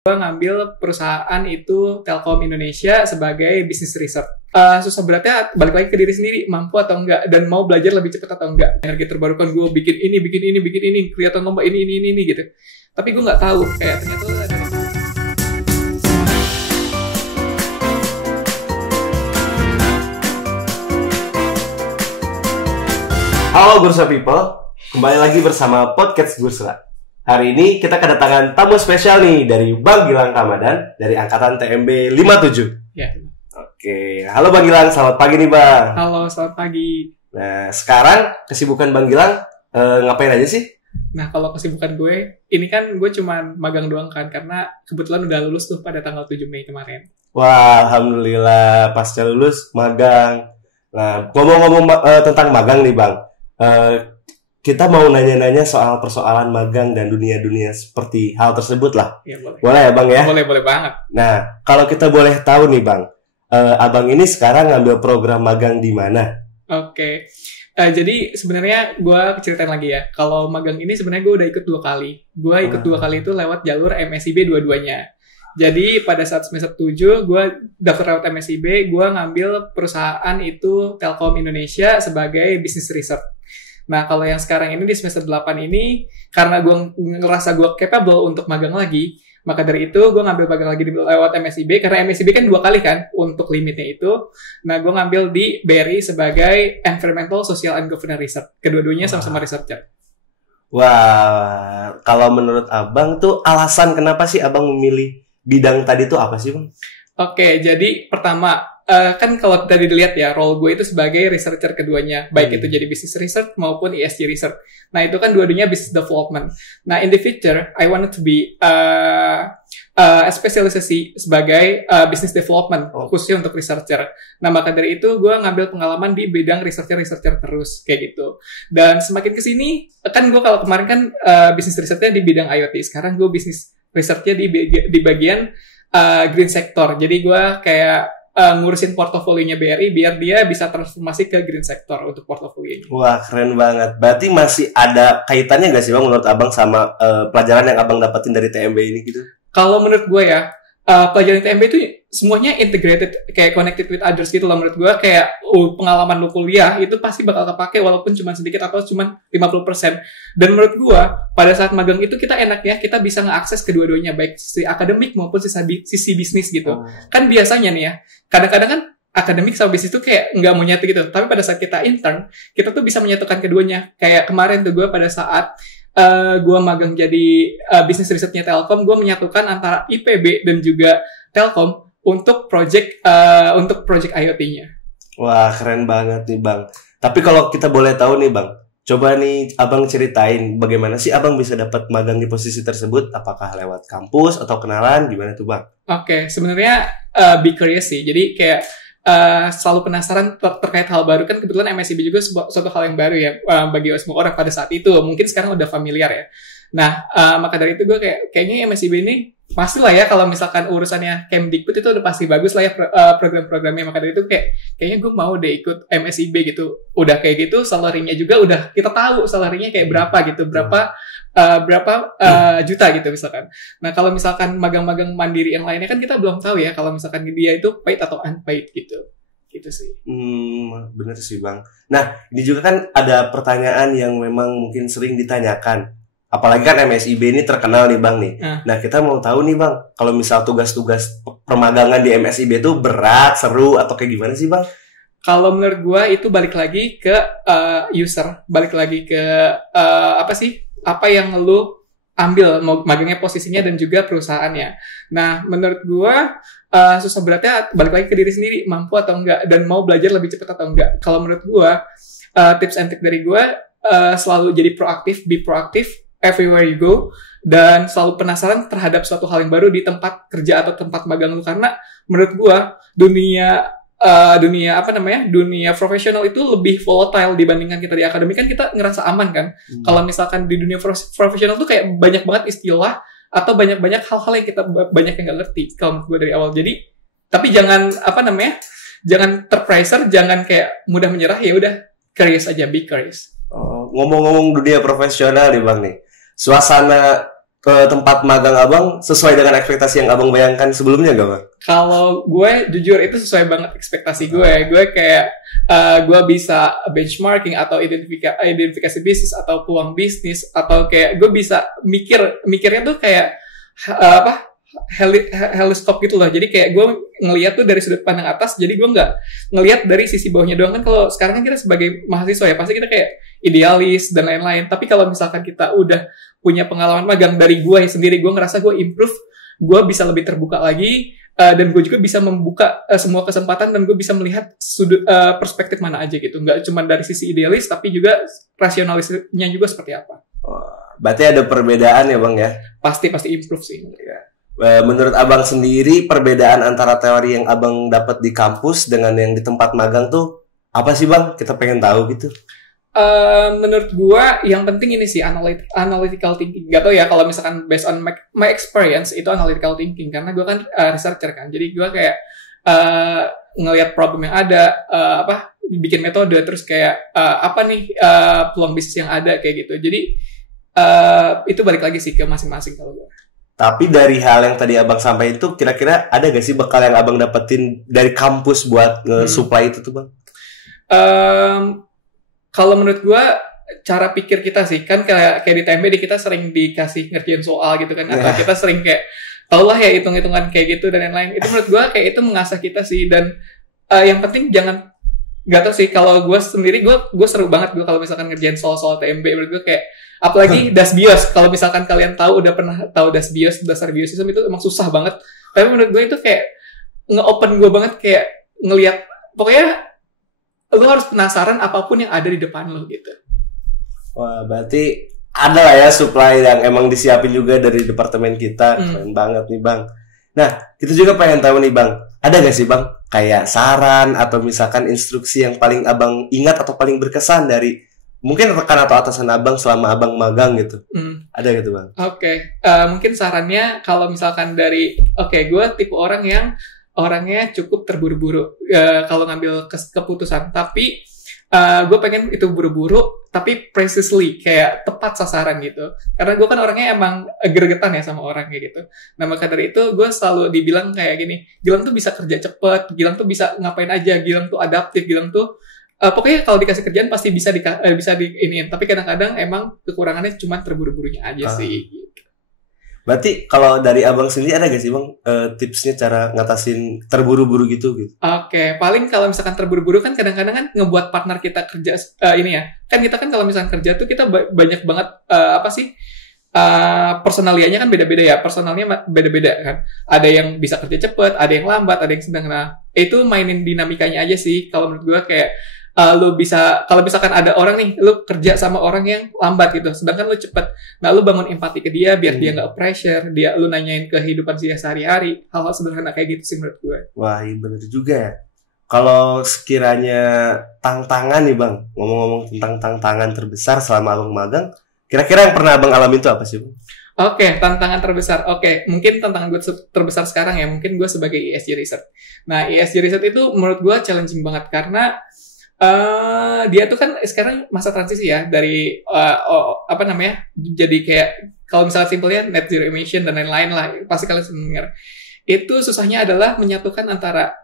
Gue ngambil perusahaan itu Telkom Indonesia sebagai business research. Susah beratnya balik lagi ke diri sendiri, mampu atau enggak, dan mau belajar lebih cepat atau enggak. Energi terbarukan gue bikin ini, kelihatan lomba ini gitu. Tapi gue nggak tahu, kayak ternyata ada. Halo Bursa People, kembali lagi bersama Podcast Bursa. Hari ini kita kedatangan tamu spesial nih dari Bang Gilang Ramadan dari Angkatan TMB 57. Ya. Oke, halo Bang Gilang, selamat pagi nih Bang. Halo, selamat pagi. Nah, sekarang kesibukan Bang Gilang ngapain aja sih? Nah, kalau kesibukan gue, ini kan gue cuman magang doang kan, karena kebetulan udah lulus tuh pada tanggal 7 Mei kemarin. Wah, alhamdulillah pasca lulus magang. Nah, ngomong-ngomong tentang magang nih Bang, kita mau nanya-nanya soal persoalan magang dan dunia-dunia seperti hal tersebut lah. Ya, boleh. Boleh ya Bang ya? Boleh banget. Nah, kalau kita boleh tahu nih Bang, Abang ini sekarang ngambil program magang di mana? Oke. Jadi sebenarnya gue ceritain lagi ya. Kalau magang ini sebenarnya gue udah ikut 2 kali. Gue ikut 2 kali itu lewat jalur MSIB dua-duanya. Jadi pada saat semester 7 gue daftar lewat MSIB, gue ngambil perusahaan itu Telkom Indonesia sebagai business research. Nah, kalau yang sekarang ini di semester 8 ini, karena gue ngerasa gue capable untuk magang lagi, maka dari itu gue ngambil magang lagi lewat MSIB, karena MSIB kan 2 kali kan untuk limitnya itu. Nah, gue ngambil di BRI sebagai Environmental, Social, and Governance Research. Kedua-duanya sama-sama researcher. Wah, kalau menurut Abang tuh alasan kenapa sih Abang memilih bidang tadi tuh apa sih Bang? Oke, jadi pertama, kan kalau tadi dilihat ya, role gue itu sebagai researcher keduanya, baik itu jadi business research maupun ESG research. Nah, itu kan dua-duanya business development. Nah, in the future, I wanted to be a spesialisasi sebagai business development, khususnya untuk researcher. Nah, maka dari itu, gue ngambil pengalaman di bidang researcher terus, kayak gitu. Dan semakin kesini, kan gue kalau kemarin kan business researchnya di bidang IoT, sekarang gue business researchnya di bagian green sector. Jadi gue kayak ngurusin portofolionya BRI biar dia bisa transformasi ke green sector untuk portofolionya. Wah, keren banget. Berarti masih ada kaitannya nggak sih Bang menurut Abang sama pelajaran yang Abang dapetin dari TMB ini gitu? Kalau menurut gue ya, pelajaran TMB itu semuanya integrated, kayak connected with others gitu lah menurut gue. Kayak pengalaman lu kuliah itu pasti bakal kepake walaupun cuma sedikit atau cuma 50%. Dan menurut gue, pada saat magang itu kita enaknya kita bisa ngeakses kedua-duanya, baik sisi akademik maupun sisi bisnis gitu. Kan biasanya nih ya, kadang-kadang kan akademik sama bisnis itu kayak nggak mau nyatu gitu. Tapi pada saat kita intern, kita tuh bisa menyatukan keduanya. Kayak kemarin tuh gue pada saat gue magang jadi bisnis risetnya Telkom, gue menyatukan antara IPB dan juga Telkom untuk project IoT-nya. Wah, keren banget nih Bang. Tapi kalau kita boleh tahu nih Bang, coba nih Abang ceritain bagaimana sih Abang bisa dapat magang di posisi tersebut? Apakah lewat kampus atau kenalan? Gimana tuh Bang? Oke, sebenarnya be curious sih. Jadi kayak selalu penasaran terkait hal baru. Kan kebetulan MSIB juga suatu hal yang baru ya bagi semua orang pada saat itu. Mungkin sekarang udah familiar ya. Nah, maka dari itu gue kayaknya MSIB ini pasti lah ya kalau misalkan urusannya Kemdikbud itu udah pasti bagus lah ya program-programnya. Maka dari itu kayaknya gue mau deh ikut MSIB gitu. Udah kayak gitu salary-nya juga udah kita tahu salary-nya kayak berapa gitu, berapa juta gitu misalkan. Nah, kalau misalkan magang-magang mandiri yang lainnya kan kita belum tahu ya kalau misalkan dia itu paid atau unpaid gitu. Gitu sih. Bener sih Bang. Nah, ini juga kan ada pertanyaan yang memang mungkin sering ditanyakan. Apalagi kan MSIB ini terkenal nih Bang nih. Nah, kita mau tahu nih Bang, kalau misal tugas-tugas permagangan di MSIB itu berat, seru, atau kayak gimana sih Bang? Kalau menurut gue itu balik lagi ke user, balik lagi ke apa yang lu ambil, magangnya posisinya dan juga perusahaannya. Nah, menurut gue susah beratnya balik lagi ke diri sendiri, mampu atau enggak, dan mau belajar lebih cepat atau enggak. Kalau menurut gue, tips and trick dari gue selalu jadi proaktif, be proaktif everywhere you go, dan selalu penasaran terhadap suatu hal yang baru di tempat kerja atau tempat magang lu. Karena menurut gue dunia profesional itu lebih volatile dibandingkan kita di akademik. Kan kita ngerasa aman kan. Kalau misalkan di dunia profesional tuh kayak banyak banget istilah atau banyak hal-hal yang kita banyak yang nggak ngerti kalau menurut gue dari awal. Jadi tapi jangan jangan terpressure, jangan kayak mudah menyerah. Ya udah, curious aja, be curious. Ngomong-ngomong dunia profesional nih Bang nih, suasana tempat magang abang sesuai dengan ekspektasi yang abang bayangkan sebelumnya gak bang? Kalau gue jujur itu sesuai banget ekspektasi gue. Gue kayak gue bisa benchmarking atau identifikasi bisnis atau peluang bisnis, atau kayak gue bisa mikirnya tuh kayak helistop gitu loh. Jadi kayak gue ngelihat tuh dari sudut pandang atas. Jadi gue nggak ngelihat dari sisi bawahnya doang. Kan kalau sekarang kan kita sebagai mahasiswa ya pasti kita kayak idealis dan lain-lain. Tapi kalau misalkan kita udah punya pengalaman magang, dari gue sendiri, gue ngerasa gue improve, gue bisa lebih terbuka lagi, dan gue juga bisa membuka semua kesempatan, dan gue bisa melihat sudut perspektif mana aja gitu. Nggak cuma dari sisi idealis, tapi juga rasionalisnya juga seperti apa. Berarti ada perbedaan ya bang ya? Pasti improve sih. Menurut abang sendiri, perbedaan antara teori yang abang dapat di kampus dengan yang di tempat magang tuh apa sih bang? Kita pengen tahu gitu. Menurut gua yang penting ini sih analytical thinking. Gak tau ya kalau misalkan based on my experience itu analytical thinking, karena gua kan researcher kan. Jadi gua kayak ngelihat problem yang ada, bikin metode, terus kayak apa nih peluang bisnis yang ada kayak gitu. Jadi itu balik lagi sih ke masing-masing kalau gua. Tapi dari hal yang tadi abang sampaikan itu, kira-kira ada gak sih bekal yang abang dapetin dari kampus buat nge-supply itu tuh bang? Kalau menurut gue, cara pikir kita sih, kan kayak di TMB kita sering dikasih ngerjain soal gitu kan, atau kita sering kayak, tau lah ya hitung-hitungan kayak gitu dan lain-lain. Itu menurut gue kayak itu mengasah kita sih, dan yang penting jangan, gak tau sih, kalau gue sendiri, gue seru banget gue kalau misalkan ngerjain soal-soal TMB, menurut gue kayak, apalagi DAS-BIOS, kalau misalkan kalian udah pernah tahu DAS-BIOS, dasar biosistem itu emang susah banget, tapi menurut gue itu kayak, nge-open gue banget, kayak ngelihat, pokoknya, lu harus penasaran apapun yang ada di depan lu gitu. Wah, berarti ada lah ya supply yang emang disiapin juga dari departemen kita. Keren banget nih bang. Nah, kita juga pengen tahu nih bang, ada gak sih bang kayak saran atau misalkan instruksi yang paling abang ingat atau paling berkesan dari mungkin rekan atau atasan abang selama abang magang gitu? Ada gitu bang? Oke. Mungkin sarannya kalau misalkan dari gue tipe orang yang orangnya cukup terburu-buru kalau ngambil keputusan, tapi gue pengen itu buru-buru tapi precisely, kayak tepat sasaran gitu, karena gue kan orangnya emang gregetan ya sama orang kayak gitu. Nah maka dari itu gue selalu dibilang kayak gini, Gilang tuh bisa kerja cepet, Gilang tuh bisa ngapain aja, Gilang tuh adaptif, Gilang tuh pokoknya kalau dikasih kerjaan pasti bisa diiniin, tapi kadang-kadang emang kekurangannya cuma terburu-burunya aja sih gitu. Berarti kalau dari abang sendiri ada gak sih bang tipsnya cara ngatasin terburu-buru gitu? Oke, paling kalau misalkan terburu-buru kan kadang-kadang kan ngebuat partner kita kerja ini ya. Kan kita kan kalau misalkan kerja tuh kita banyak banget personalianya kan beda-beda ya. Personalnya beda-beda kan. Ada yang bisa kerja cepat, ada yang lambat, ada yang sedang. Nah, itu mainin dinamikanya aja sih. Kalau menurut gue kayak lu bisa, kalau misalkan ada orang nih, lu kerja sama orang yang lambat gitu, sedangkan lu cepet, nah lu bangun empati ke dia biar dia nggak pressure, lu nanyain kehidupan dia sehari-hari, hal-hal sederhana kayak gitu sih menurut gue. Wah, iya bener juga ya. Kalau sekiranya tantangan nih bang, ngomong-ngomong tentang tantangan terbesar selama abang magang, kira-kira yang pernah abang alami itu apa sih bang? Oke, tantangan terbesar. Oke, mungkin tantangan gue terbesar sekarang ya, mungkin gue sebagai ESG Research. Nah, ESG Research itu menurut gue challenging banget, karena dia tuh kan sekarang masa transisi ya dari jadi kayak kalau misalnya simpelnya net zero emission dan lain-lain lah, pasti kalian mendengar. Itu susahnya adalah menyatukan antara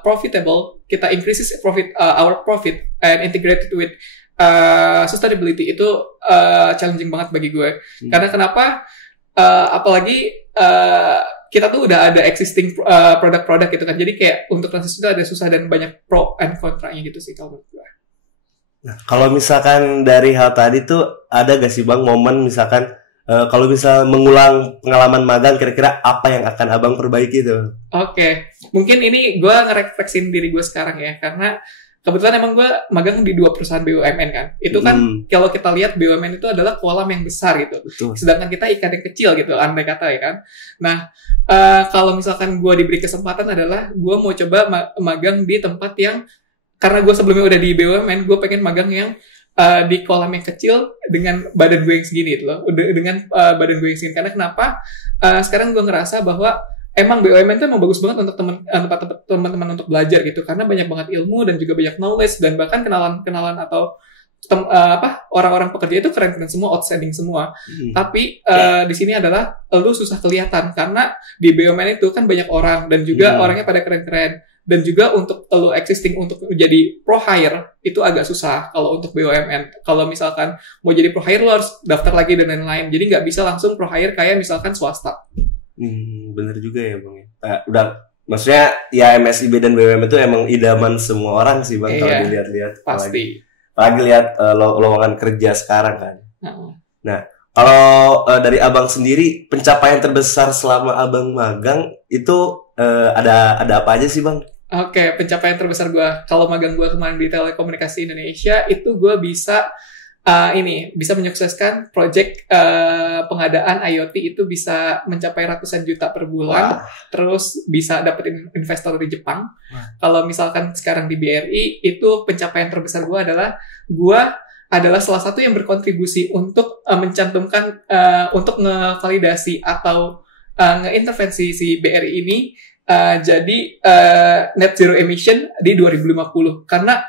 profitable, kita increases profit, our profit and integrated with sustainability. Itu challenging banget bagi gue. Karena kenapa? Apalagi kita tuh udah ada existing produk-produk gitu kan, jadi kayak untuk transisi itu ada susah dan banyak pro and kontranya gitu sih kalau menurut gue. Nah, kalau misalkan dari hal tadi tuh ada gak sih bang momen misalkan kalau bisa mengulang pengalaman magang, kira-kira apa yang akan abang perbaiki tuh? Oke, mungkin ini gue ngerefleksin diri gue sekarang ya, karena kebetulan emang gue magang di 2 perusahaan BUMN kan. Itu kan kalau kita lihat BUMN itu adalah kolam yang besar gitu. Betul. Sedangkan kita ikan yang kecil gitu, andai kata ya kan. Nah, kalau misalkan gue diberi kesempatan adalah gue mau coba magang di tempat yang, karena gue sebelumnya udah di BUMN, gue pengen magang yang di kolam yang kecil dengan badan gue yang segini gitu loh. Dengan badan gue yang segini. Karena kenapa? Sekarang gue ngerasa bahwa emang BUMN itu emang bagus banget untuk teman-teman untuk belajar gitu, karena banyak banget ilmu dan juga banyak knowledge dan bahkan kenalan atau orang-orang pekerja itu keren-keren semua, outstanding semua. Tapi di sini adalah lu susah kelihatan karena di BUMN itu kan banyak orang dan juga orangnya pada keren-keren. Dan juga untuk lu existing untuk menjadi pro hire itu agak susah kalau untuk BUMN. Kalau misalkan mau jadi pro hire lu harus daftar lagi dan lain-lain. Jadi nggak bisa langsung pro hire kayak misalkan swasta. Bener juga ya Bang. Udah, maksudnya ya MSIB dan BUMN itu emang idaman semua orang sih Bang, kalau dilihat-lihat. Pasti. Apalagi lihat lowongan kerja sekarang kan. Nah, kalau dari Abang sendiri, pencapaian terbesar selama Abang magang itu ada apa aja sih Bang? Oke, pencapaian terbesar gue kalau magang gue kemarin di Telekomunikasi Indonesia itu gue bisa bisa menyukseskan project pengadaan IoT itu bisa mencapai ratusan juta per bulan. Terus bisa dapetin investor di Jepang. Kalau misalkan sekarang di BRI itu pencapaian terbesar gue adalah salah satu yang berkontribusi untuk mencantumkan untuk ngevalidasi atau ngeintervensi si BRI ini jadi net zero emission di 2050 karena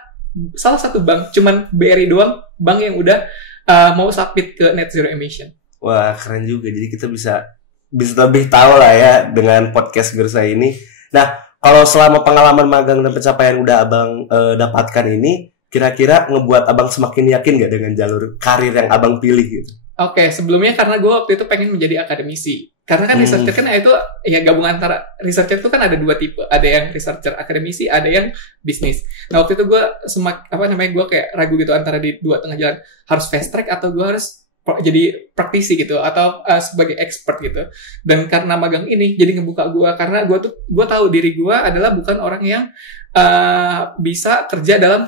salah satu bank, cuman BRI doang bank yang udah mau submit ke net zero emission. Wah, keren juga. Jadi kita bisa lebih tahu lah ya dengan podcast Gersa ini. Nah, kalau selama pengalaman magang dan pencapaian udah Abang dapatkan ini, kira-kira ngebuat Abang semakin yakin gak dengan jalur karir yang Abang pilih gitu? Oke, sebelumnya karena gue waktu itu pengen menjadi akademisi. Karena kan researcher kan itu ya gabungan antara researcher itu kan ada dua tipe, ada yang researcher akademisi, ada yang bisnis. Nah waktu itu gue gue kayak ragu gitu antara di dua tengah jalan, harus fast track atau gue harus jadi praktisi gitu atau sebagai expert gitu. Dan karena magang ini jadi ngebuka gue karena gue tahu diri gue adalah bukan orang yang bisa kerja dalam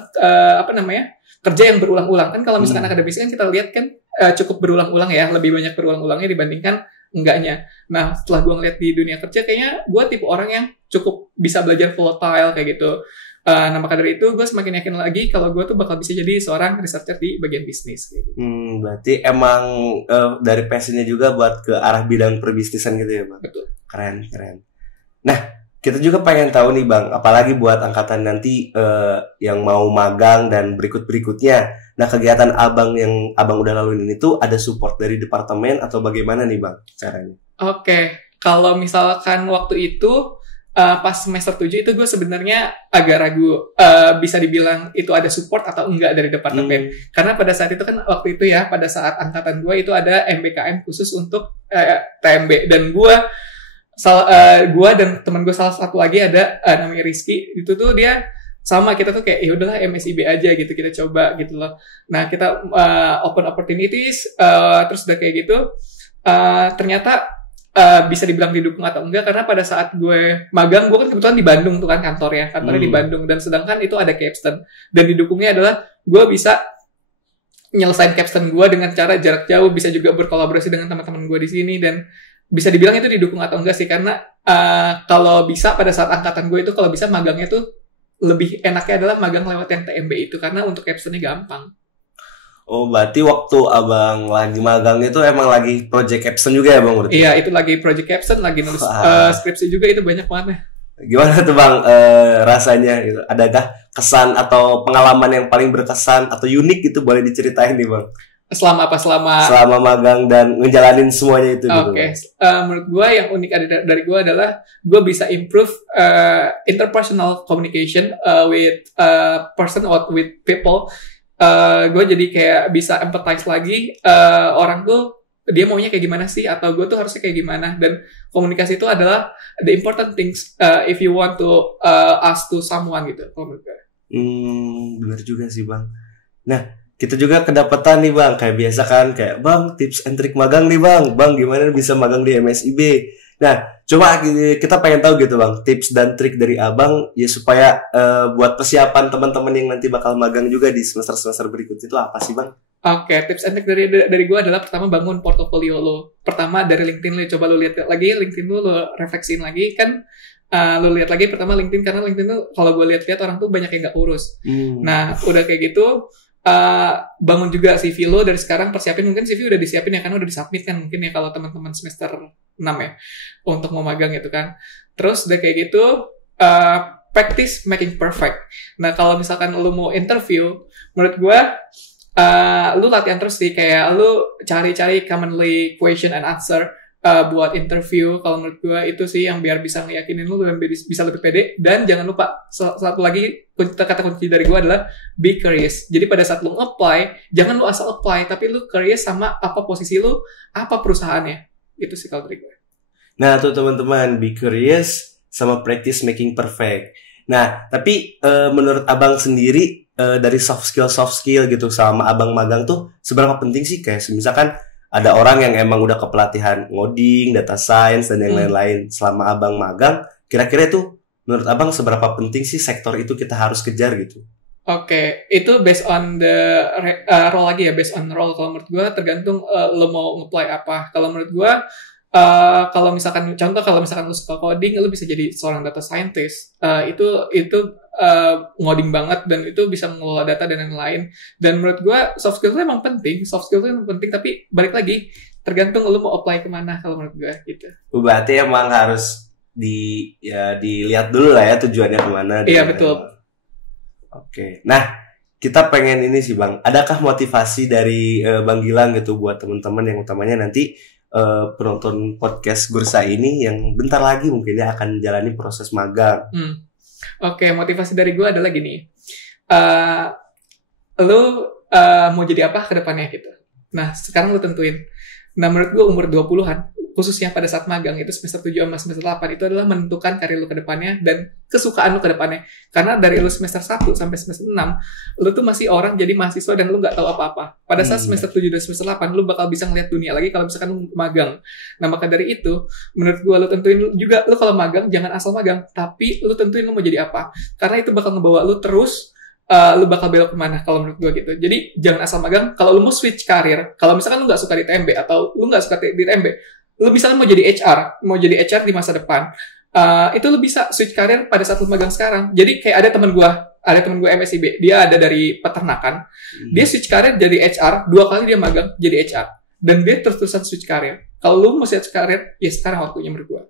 kerja yang berulang-ulang. Kan kalau misalkan akademisi kan kita lihat kan cukup berulang-ulang ya, lebih banyak berulang-ulangnya dibandingkan enggaknya. Nah, setelah gue ngeliat di dunia kerja, kayaknya gue tipe orang yang cukup bisa belajar volatile kayak gitu. Nah, maka dari itu gue semakin yakin lagi kalau gue tuh bakal bisa jadi seorang researcher di bagian bisnis. Gitu. Berarti emang dari passionnya juga buat ke arah bidang perbisnisan gitu ya Bang? Betul. Keren. Nah, kita juga pengen tahu nih Bang, apalagi buat angkatan nanti yang mau magang dan berikutnya. Nah, kegiatan Abang yang Abang udah laluin ini tuh ada support dari departemen atau bagaimana nih Bang caranya? Oke, kalau misalkan waktu itu pas semester 7 itu gue sebenarnya agak ragu bisa dibilang itu ada support atau enggak dari departemen. Karena pada saat itu kan waktu itu ya, pada saat angkatan gue itu ada MBKM khusus untuk TMB. Dan gue dan teman gue salah satu lagi ada namanya Rizky. Itu tuh dia sama kita tuh kayak ya udahlah MSIB aja gitu, kita coba gitu loh. Nah kita open opportunities terus udah kayak gitu ternyata bisa dibilang didukung atau enggak karena pada saat gue magang gue kan kebetulan di Bandung tuh kan kantornya di Bandung dan sedangkan itu ada capstone dan didukungnya adalah gue bisa nyelesain capstone gue dengan cara jarak jauh, bisa juga berkolaborasi dengan teman-teman gue di sini dan bisa dibilang itu didukung atau enggak sih karena kalau bisa pada saat angkatan gue itu kalau bisa magangnya tuh lebih enaknya adalah magang lewat yang TMB itu karena untuk capstone-nya gampang. Oh, berarti waktu Abang lagi magang itu emang lagi project capstone juga ya Bang? Iya, itu lagi project capstone, lagi nulis skripsi juga, itu banyak banget ya. Gimana tuh Bang rasanya gitu? Adakah kesan atau pengalaman yang paling berkesan atau unik gitu boleh diceritain nih Bang? Selama magang dan ngejalanin semuanya itu gitu. Oke. Menurut gue yang unik dari gue adalah gue bisa improve interpersonal communication with person or with people. Gue jadi kayak bisa empathize lagi orang tuh dia maunya kayak gimana sih atau gue tuh harusnya kayak gimana, dan komunikasi itu adalah the important things if you want to ask to someone gitu. Benar juga sih Bang. Nah, kita juga kedapatan nih Bang, kayak biasa kan, kayak Bang tips and trick magang nih Bang gimana bisa magang di MSIB. Nah, coba kita pengen tahu gitu Bang, tips dan trik dari Abang ya supaya buat persiapan teman-teman yang nanti bakal magang juga di semester-semester berikut itu apa sih Bang? Oke, tips and trick dari gue adalah pertama bangun portofolio lo. Pertama dari LinkedIn lo, coba lo lihat lagi LinkedIn lo refleksiin lagi kan. Lo lihat lagi pertama LinkedIn karena LinkedIn tuh kalau gue lihat orang tuh banyak yang nggak urus. Nah, udah kayak gitu. Bangun juga CV lo dari sekarang, persiapin, mungkin CV udah disiapin ya karena udah disubmit kan mungkin ya kalau teman-teman semester 6 ya untuk mau magang gitu kan. Terus udah kayak gitu practice making perfect. Nah kalau misalkan lo mau interview, menurut gue lu latihan terus sih, kayak lu cari-cari commonly question and answer buat interview. Kalau menurut gue itu sih yang biar bisa ngeyakinin lu dan bisa lebih pede. Dan jangan lupa satu lagi kata kunci dari gue adalah be curious. Jadi pada saat lu apply, jangan lu asal apply, tapi lu curious sama apa posisi lu, apa perusahaannya. Itu sih kalau dari gue. Nah tuh teman-teman, be curious sama practice making perfect. Nah tapi menurut abang sendiri dari soft skill gitu sama abang magang tuh seberapa penting sih? Kayak misalkan ada orang yang emang udah kepelatihan ngoding, data science, dan yang lain-lain selama abang magang. Kira-kira itu menurut abang seberapa penting sih sektor itu kita harus kejar gitu? Oke, itu based on the role lagi ya, based on role. Kalau menurut gue tergantung lo mau nge-apply apa. Kalau menurut gue, kalau misalkan lo suka coding, lo bisa jadi seorang data scientist. Itu ngoding banget dan itu bisa mengelola data dan lain-lain. Dan menurut gue soft skill itu emang penting. Tapi balik lagi tergantung lo mau apply kemana kalau menurut gue gitu. Berarti emang harus dilihat dulu lah ya tujuannya kemana. Iya betul. Oke. Nah kita pengen ini sih Bang, adakah motivasi dari Bang Gilang gitu buat teman-teman yang utamanya nanti penonton podcast Gursa ini yang bentar lagi mungkin ya akan jalani proses magang. Oke, motivasi dari gue adalah gini. Lu mau jadi apa ke depannya gitu. Nah, sekarang lu tentuin. Nah, menurut gue umur 20-an, khususnya pada saat magang, itu semester 7 sama semester 8, itu adalah menentukan karir lu ke depannya dan kesukaan lu ke depannya. Karena dari lu semester 1 sampai semester 6, lu tuh masih orang jadi mahasiswa dan lu nggak tahu apa-apa. Pada saat semester 7 dan semester 8, lu bakal bisa ngeliat dunia lagi kalau misalkan lu magang. Nah, maka dari itu, menurut gue lu tentuin juga, lu kalau magang, jangan asal magang, tapi lu tentuin lu mau jadi apa. Karena itu bakal ngebawa lu terus lu bakal belok kemana kalau menurut gue gitu. Jadi jangan asal magang. Kalau lu mau switch karir, kalau misalkan lu nggak suka di TMB atau lu nggak suka di TMB, lu misalkan mau jadi HR di masa depan, itu lu bisa switch karir pada saat lu magang sekarang. Jadi kayak ada temen gue MSIB, dia ada dari peternakan, dia switch karir jadi HR, 2 kali dia magang jadi HR, dan dia terus-terusan switch karir. Kalau lu mau switch karir, ya sekarang waktunya menurut gue.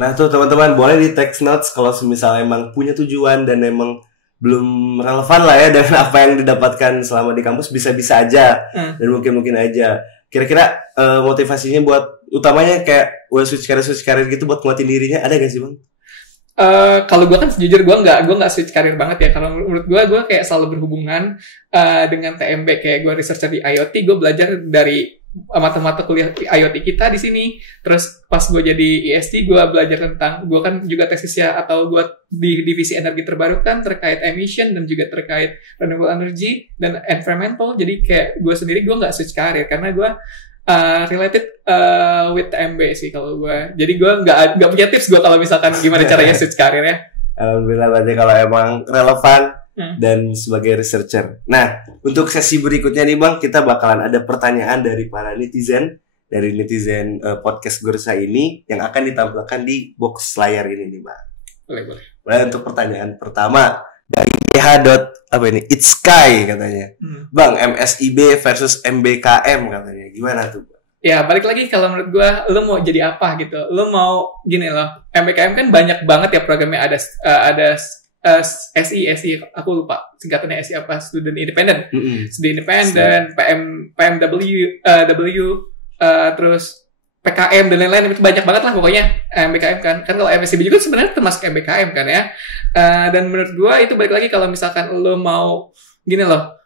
Nah tuh teman-teman boleh di text notes kalau misalnya emang punya tujuan dan emang belum relevan lah ya dengan apa yang didapatkan selama di kampus, bisa-bisa aja dan mungkin aja. Kira-kira motivasinya buat utamanya kayak switch karir gitu buat nguatin dirinya ada gak sih Bang? Kalau gue kan sejujur gue nggak switch karir banget ya. Kalau menurut gue kayak selalu berhubungan dengan TMB. Kayak gue researcher di IoT, gue belajar dari mata-mata kuliah IoT kita di sini. Terus pas gue jadi EST, gue belajar tentang, gue kan juga tesisnya atau gue di divisi energi terbarukan terkait emission dan juga terkait renewable energy dan environmental. Jadi kayak gue sendiri gue nggak switch karir karena gue related with TMB sih kalau gue. Jadi gue nggak punya tips gue kalau misalkan gimana caranya switch karir ya. Alhamdulillah berarti kalau emang relevan dan sebagai researcher. Nah, untuk sesi berikutnya nih Bang, kita bakalan ada pertanyaan dari para netizen, podcast Gursa ini yang akan ditampilkan di box layar ini nih Bang. Boleh. Nah, untuk pertanyaan pertama dari It's Sky katanya. Bang, MSIB versus MBKM katanya. Gimana tuh Bang? Ya, balik lagi kalau menurut gue, lo mau jadi apa gitu. Lo mau gini loh, MBKM kan banyak banget ya programnya, ada SI, aku lupa singkatannya SI apa, Student Independent, Student Independent, PMW, terus PKM dan lain-lain, itu banyak banget lah pokoknya MBKM kan kalau MSIB juga sebenarnya termasuk MBKM kan ya. Dan menurut gue itu balik lagi kalau misalkan lo mau gini loh,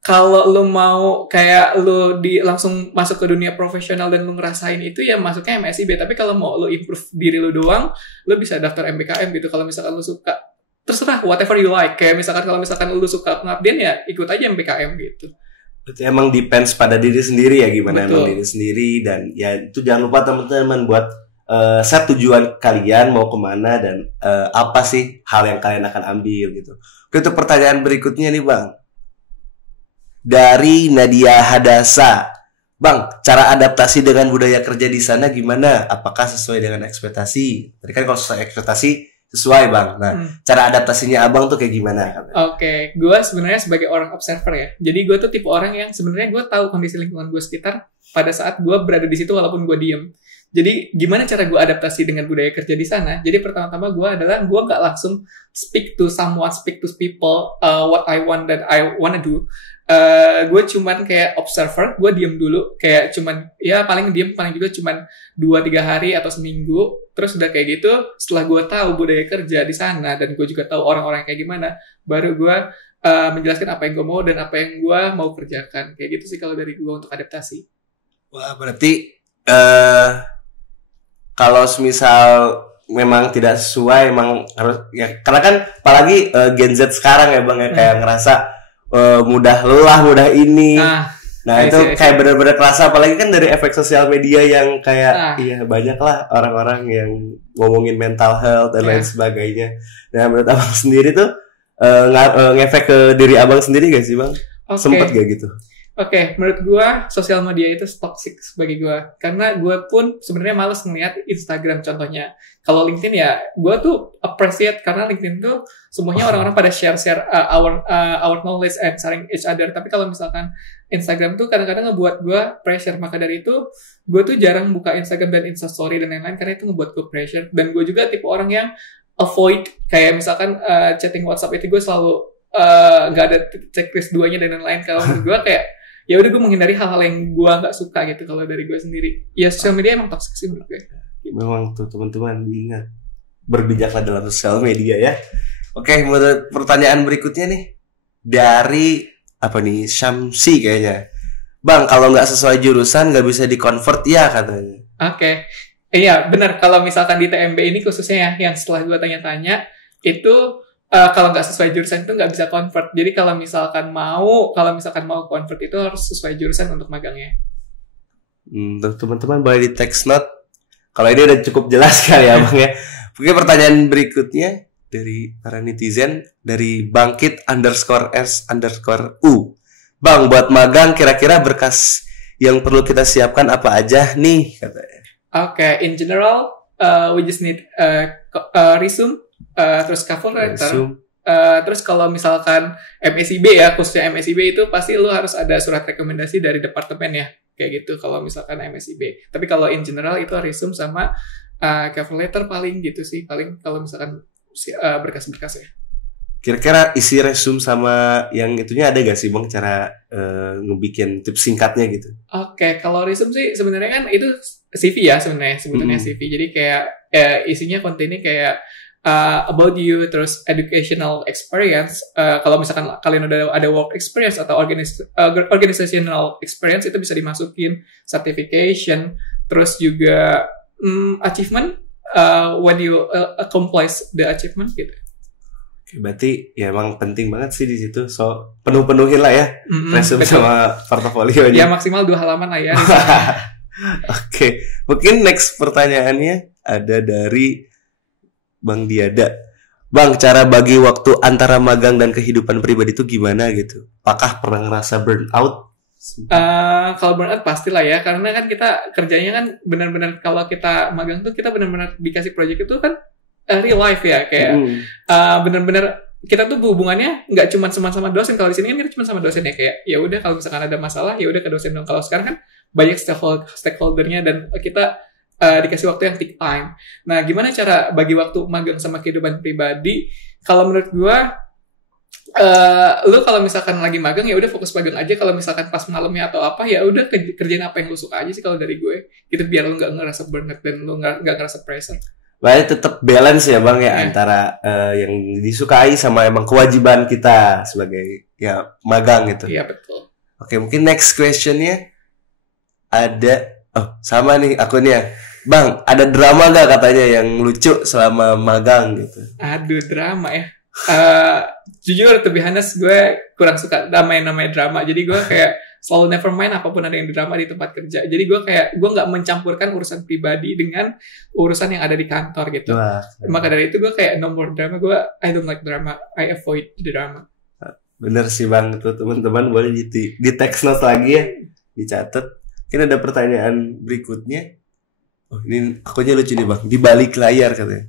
kalau lo mau kayak lo langsung masuk ke dunia profesional dan lo ngerasain itu ya masuknya MSIB. Tapi kalau mau lo improve diri lo doang, lo bisa daftar MBKM gitu. Kalau misalkan lo suka, terserah whatever you like. Kayak misalkan kalau misalkan lo suka pengabdian ya ikut aja MBKM gitu. Berarti emang depends pada diri sendiri ya, gimana Betul. Emang diri sendiri. Dan ya itu jangan lupa teman-teman buat set tujuan kalian mau kemana dan apa sih hal yang kalian akan ambil gitu. Oke, untuk pertanyaan berikutnya nih Bang, dari Nadia Hadasa. Bang, cara adaptasi dengan budaya kerja di sana gimana? Apakah sesuai dengan ekspektasi? Tadi kan kalau sesuai ekspektasi sesuai Bang. Nah, cara adaptasinya Abang tuh kayak gimana? Oke, gue sebenarnya sebagai orang observer ya. Jadi gue tuh tipe orang yang sebenarnya gue tahu kondisi lingkungan gue sekitar pada saat gue berada di situ walaupun gue diem. Jadi gimana cara gue adaptasi dengan budaya kerja di sana? Jadi pertama-tama gue nggak langsung speak to people what I want that I wanna do. Gue cuman kayak observer, gue diem dulu, kayak cuman ya paling juga cuman 2-3 hari atau seminggu. Terus udah kayak gitu, setelah gue tahu budaya kerja di sana dan gue juga tahu orang-orang kayak gimana, baru gue menjelaskan apa yang gue mau dan apa yang gue mau kerjakan. Kayak gitu sih kalau dari gue untuk adaptasi. Wah, berarti kalau misal memang tidak sesuai, emang harus ya, karena kan apalagi Gen Z sekarang ya Bang ya, kayak ngerasa mudah lelah, mudah ini. Nah itu kayak benar-benar kerasa, apalagi kan dari efek sosial media yang kayak iya banyak lah orang-orang yang ngomongin mental health dan lain sebagainya. Nah menurut Abang sendiri tuh ngefek ke diri Abang sendiri gak sih Bang? Sempet gak gitu? Oke, menurut gue sosial media itu toxic bagi gue, karena gue pun sebenarnya males ngeliat Instagram contohnya. Kalau LinkedIn ya, gue tuh appreciate karena LinkedIn tuh semuanya orang-orang pada share our knowledge and sharing each other. Tapi kalau misalkan Instagram tuh kadang-kadang ngebuat gue pressure, maka dari itu gue tuh jarang buka Instagram dan Instastory dan lain-lain karena itu ngebuat gue pressure. Dan gue juga tipe orang yang avoid kayak misalkan chatting WhatsApp itu gue selalu nggak ada checklist 2-nya dan lain-lain. Kalau menurut gue kayak ya udah gue menghindari hal-hal yang gue nggak suka gitu kalau dari gue sendiri. Ya sosial media emang toxic sih menurut gue. Memang tuh teman-teman diingat berbijaklah dalam sosial media ya. Oke, menurut pertanyaan berikutnya nih dari apa nih, Syamsi kayaknya. Bang, kalau nggak sesuai jurusan nggak bisa di-convert ya katanya. Oke. Iya benar, kalau misalkan di TMB ini khususnya ya, yang setelah gue tanya-tanya itu kalau nggak sesuai jurusan itu nggak bisa convert. Jadi kalau misalkan mau convert itu harus sesuai jurusan untuk magangnya. Teman-teman boleh di text note. Kalau ini udah cukup jelas kali ya Bang ya. Mungkin pertanyaan berikutnya dari para netizen dari Bangkit_S_U. Bang, buat magang kira-kira berkas yang perlu kita siapkan apa aja nih katanya. Oke, in general we just need resume. Terus cover letter, terus kalau misalkan MSIB ya, khususnya MSIB itu pasti lu harus ada surat rekomendasi dari departemen ya, kayak gitu kalau misalkan MSIB. Tapi kalau in general itu resume sama cover letter paling gitu sih, paling kalau misalkan berkas-berkas ya. Kira-kira isi resume sama yang itunya ada gak sih Bang cara ngebikin tips singkatnya gitu? Oke, kalau resume sih sebenarnya kan itu CV ya sebenarnya, sebetulnya CV. Jadi kayak isinya kontennya kayak about you, terus educational experience. Kalau misalkan kalian udah ada work experience atau organizational experience itu bisa dimasukin, certification, terus juga achievement when you accomplish the achievement gitu. Berarti ya emang penting banget sih di situ. So penuhin lah ya resume sama portofolionya. Ya maksimal 2 halaman lah ya. Oke, mungkin next pertanyaannya ada dari Bang Diada. Bang, cara bagi waktu antara magang dan kehidupan pribadi itu gimana gitu? Apakah pernah ngerasa burnout? Kalau burnout pastilah ya, karena kan kita kerjanya kan benar-benar, kalau kita magang tuh kita benar-benar dikasih project itu kan real life ya, kayak benar-benar kita tuh hubungannya nggak cuma sama dosen. Kalau di sini kan kita cuma sama dosen ya, kayak ya udah kalau misalkan ada masalah ya udah ke dosen dong. Kalau sekarang kan banyak stakeholdernya dan kita dikasih waktu yang take time. Nah, gimana cara bagi waktu magang sama kehidupan pribadi? Kalau menurut gua, lu kalau misalkan lagi magang ya udah fokus magang aja. Kalau misalkan pas malamnya atau apa ya udah kerjain apa yang lu suka aja sih kalau dari gue. Gitu biar lu nggak ngerasa burnout dan lu nggak ngerasa pressure. Berarti tetap balance ya Bang ya, antara yang disukai sama emang kewajiban kita sebagai ya magang gitu. Iya betul. Oke, mungkin next questionnya ada sama nih akunnya. Bang, ada drama gak katanya yang lucu selama magang gitu? Aduh, drama ya. Jujur, to be honest, gue kurang suka namanya drama. Jadi gue kayak selalu never mind apapun ada yang drama di tempat kerja. Jadi gue nggak mencampurkan urusan pribadi dengan urusan yang ada di kantor gitu. Wah, maka dari itu gue kayak no more drama. I don't like drama. I avoid the drama. Bener sih Bang, tuh teman-teman boleh di text note lagi ya, dicatat. Mungkin ada pertanyaan berikutnya. Oh, ini akunnya lucu nih Bang, di balik layar katanya.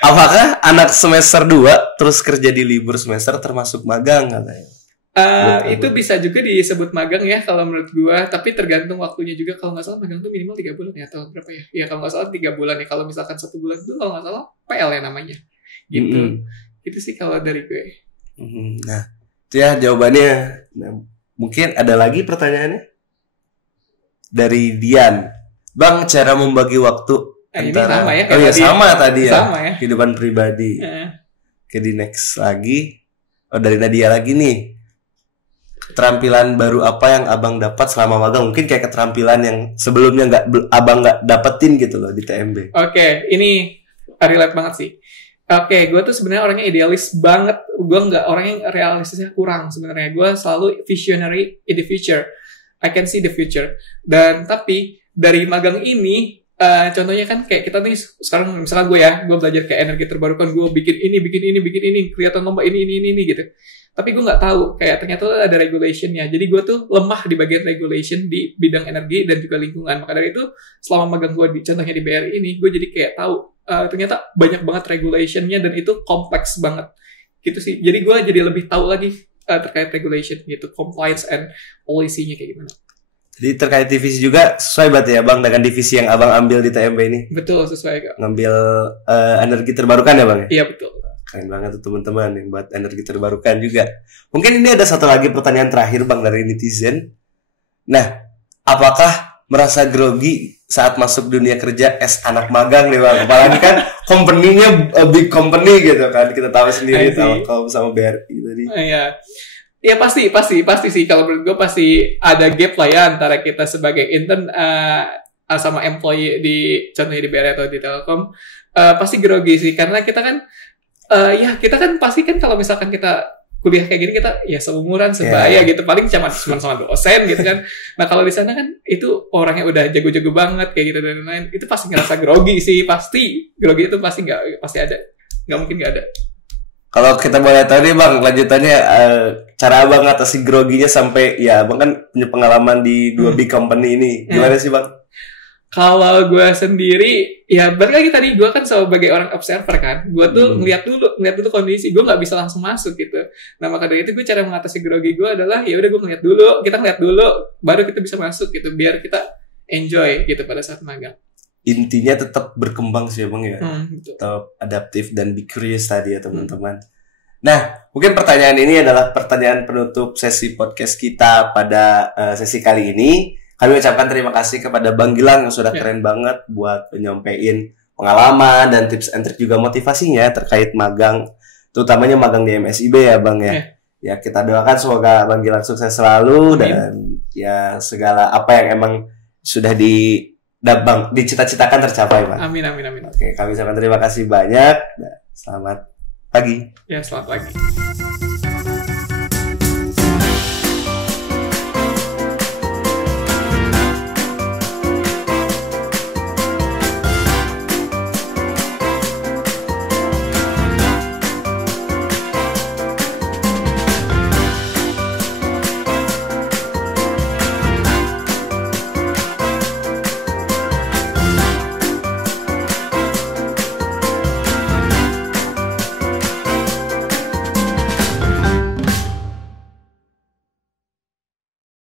Apakah anak semester 2 terus kerja di libur semester termasuk magang katanya? Itu bisa juga disebut magang ya kalau menurut gua, tapi tergantung waktunya juga. Kalau nggak salah magang tuh minimal 3 bulan ya atau berapa ya? Ya kalau nggak salah 3 bulan ya. Kalau misalkan 1 bulan tuh kalau nggak salah PL ya namanya. Gitu. Itu sih kalau dari gue. Nah, itu ya jawabannya. Nah, mungkin ada lagi pertanyaannya dari Dian. Bang, cara membagi waktu antara ini sama ya. Oh iya, sama tadi ya. Sama ya. Kehidupan pribadi. Oke, di next lagi. Oh, dari Nadia lagi nih. Keterampilan baru apa yang abang dapat selama magang? Mungkin kayak keterampilan yang sebelumnya abang nggak dapetin gitu loh di TMB. Oke, ini relate banget sih. Oke, gue tuh sebenarnya orangnya idealis banget. Gue nggak orang yang realistisnya kurang sebenarnya. Gue selalu visionary in the future. I can see the future. Dan tapi dari magang ini, contohnya kan kayak kita nih sekarang misalnya gue belajar kayak energi terbarukan, gue bikin ini, kelihatan lomba ini gitu. Tapi gue nggak tahu kayak ternyata ada regulationnya. Jadi gue tuh lemah di bagian regulation di bidang energi dan juga lingkungan. Maka dari itu selama magang gue contohnya di BRI ini, gue jadi kayak tahu ternyata banyak banget regulationnya dan itu kompleks banget gitu sih. Jadi gue jadi lebih tahu lagi terkait regulation gitu, compliance and policy-nya kayak gimana. Jadi terkait divisi juga sesuai berarti ya Bang dengan divisi yang abang ambil di TMB ini? Betul, sesuai. Ngambil energi terbarukan ya Bang? Iya betul. Keren banget tuh teman-teman yang buat energi terbarukan juga. Mungkin ini ada satu lagi pertanyaan terakhir Bang dari netizen. Nah, apakah merasa grogi saat masuk dunia kerja as anak magang nih Bang? Apalagi kan company-nya big company gitu kan. Kita tahu sendiri Telkom sama BRI tadi. Iya. Ya pasti sih kalau menurut gue pasti ada gap lah ya antara kita sebagai intern sama employee di contohnya di BRI atau di Telkom. Pasti grogi sih karena kita kan kita kan pasti kan kalau misalkan kita kuliah kayak gini kita ya seumuran sebaya gitu paling cuma sama dosen gitu kan. Nah kalau di sana kan itu orangnya udah jago-jago banget kayak gitu dan lain-lain, itu pasti ngerasa grogi sih, pasti grogi itu pasti ada, nggak mungkin nggak ada. Kalau kita boleh tahu nih Bang lanjutannya cara abang ngatasi groginya sampai ya abang kan punya pengalaman di 2 big company ini gimana sih Bang? Kalau gue sendiri, ya balik lagi tadi gue kan sebagai orang observer kan, gue tuh ngeliat dulu kondisi, gue nggak bisa langsung masuk gitu. Nah maka dari itu gue cara mengatasi grogi gue adalah ya udah gue kita ngeliat dulu, baru kita bisa masuk gitu, biar kita enjoy gitu pada saat magang. Intinya tetap berkembang sih Bang ya, tetap adaptif dan be curious tadi ya teman-teman. Nah mungkin pertanyaan ini adalah pertanyaan penutup sesi podcast kita pada sesi kali ini. Kami ucapkan terima kasih kepada Bang Gilang yang sudah keren banget buat nyampein pengalaman dan tips and trik juga motivasinya terkait magang, terutamanya magang di MSIB ya Bang ya. Ya kita doakan semoga Bang Gilang sukses selalu dan ya segala apa yang emang sudah dicita-citakan tercapai Bang. Amin. Oke, kami ucapkan terima kasih banyak. Selamat pagi. Ya, selamat pagi.